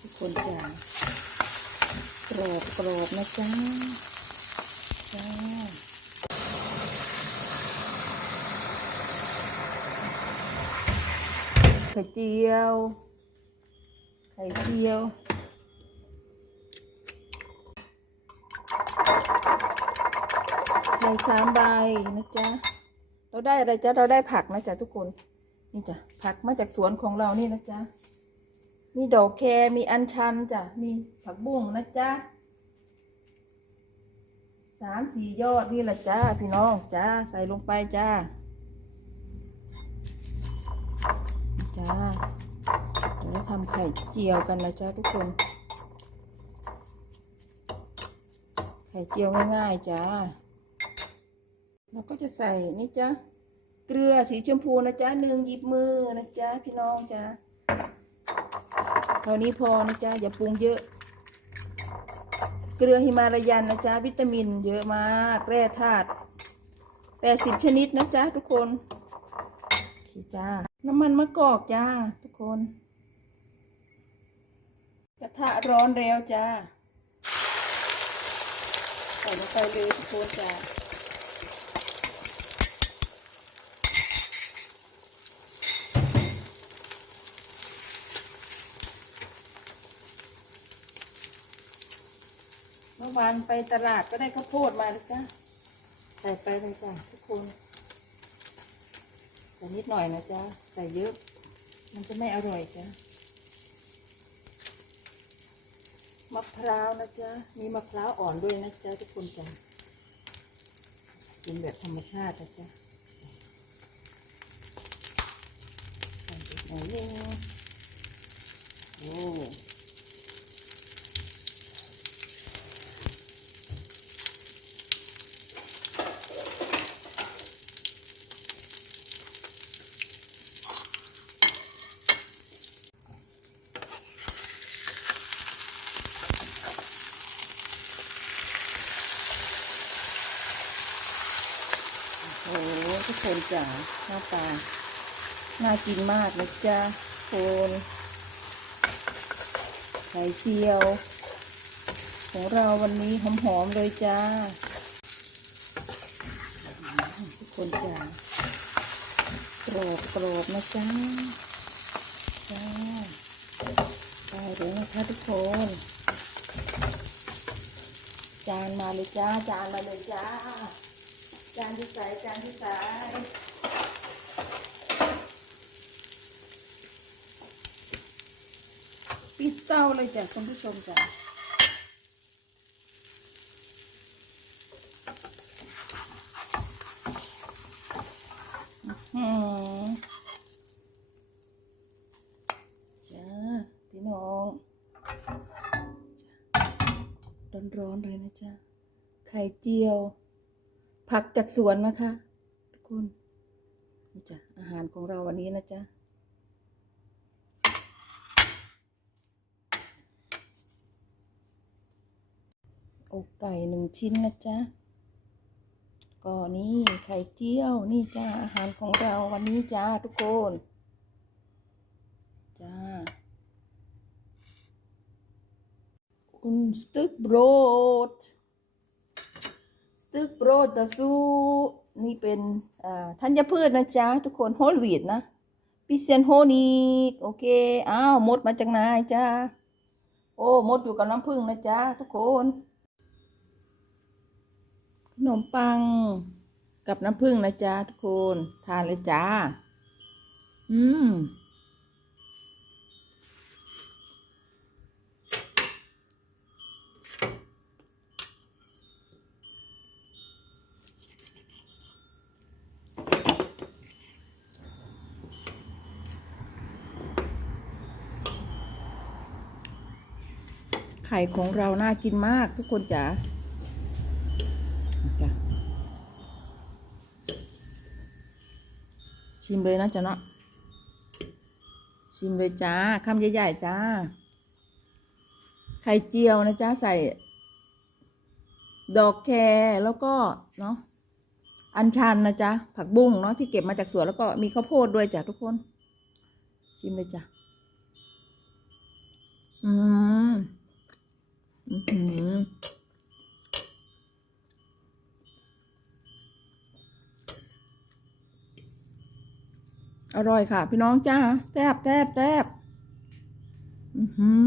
ทุกคนจ้ากรอบกรอบนะจ้าจ้าไข่เจียว ไข่เจียวไข่สามใบนะจ๊ะ เราได้อะไรจ๊ะ เราได้ผักนะจ๊ะทุกคน นี่จ้ะ ผักมาจากสวนของเรานี่นะจ๊ะ มีดอกแครมีอัญชันจ้ะ มีผักบุ้งนะจ๊ะสามสี่ยอดนี่แหละจ้าพี่น้องจ้าใส่ลงไปจ้าจ้าเดี๋ยวทำไข่เจียวกันนะจ้าทุกคน ไข่เจียวง่ายๆจ้าเราก็จะใส่นี่จ้าเกลือสีชมพูนะจ๊ะหนึ่งหยิบมือนะจ๊ะพี่น้องจ้า เท่านี้พอนะจ๊ะอย่าปรุงเยอะ เกลือฮิมาลายันนะจ๊ะวิตามิน เยอะมากแร่ธาตุแปดสิบชนิดนะจ๊ะทุกคนโอเคจ้า น้ำมันมะกอกจ้า ทุกคน กระทะร้อนแล้วจ้าใส่ลงไปเลยทุกคนจ้าื่อวานไปตลาดก็ได้ข้าวโพดมาแล้วจ้ะใส่ไปเลยจ้ะทุกคนใส่นิดหน่อยนะจ๊ะใส่เยอะ มันจะไม่อร่อยจ้ะมะพร้าวนะจ๊ะมีมะพร้าวอ่อนด้วยนะจ๊ะทุกคนจ้ะกินแบบธรรมชาตินะจ๊ะใส่อีกหน่อยนึงโอ้ โอ้โห ทุกคนจ๋าหน้าตา น่ากินมากนะจ๊ะโคนไข่เจียว ของเราวันนี้หอมๆเลยจ้า ทุกคนจ๋ากรอบกรอบๆนะจ๊ะจ้าได้เลยนะคะทุกคน จานมาเลยจ้า จานมาเลยจ้า จานที่ใส่จานที่ใส่ปิดเตาเลยจ้ะคุณผู้ชมจ้ะอื้อหือจ้าพี่น้องจ้ะร้อนๆเลยนะจ๊ะไข่เจียว ผักจากสวนนะคะทุกคนนี่จ้ะอาหารของเราวันนี้นะจ๊ะอกไก่หนึ่งชิ้นนะจ๊ะก็นี่ไข่เจียว นี่จ้าอาหารของเราวันนี้จ้าทุกคนจ้า un stuk brood สตึกโปรตซูนี่เป็นอ่าธัญพืชนะจ๊ะ ทุกคนโฮลวีดนะพิเศษโฮนีโอเค อ้าวมดมาจากไหนจ้าโอ้มดอยู่กับน้ำผึ้งนะจ๊ะ ทุกคนขนมปังกับน้ำผึ้งนะจ๊ะ ทุกคน ทานเลยจ้า อืม ไข่ของเราน่ากินมากทุกคนจ๋าจ้ะชิมเลยนะจ๊ะเนาะชิมเลยจ้าคำใหญ่ๆจ้า ไข่เจียวนะจ๊ะใส่ ดอกแครแล้วก็เนาะอัญชันนะจ๊ะผักบุ้งเนาะที่เก็บมาจากสวนแล้วก็มีข้าวโพดด้วยจ้ะทุกคน ชิมเลยจ้ะอืม อร่อยค่ะ พี่น้องจ้าแทบแทบแทบอือหือ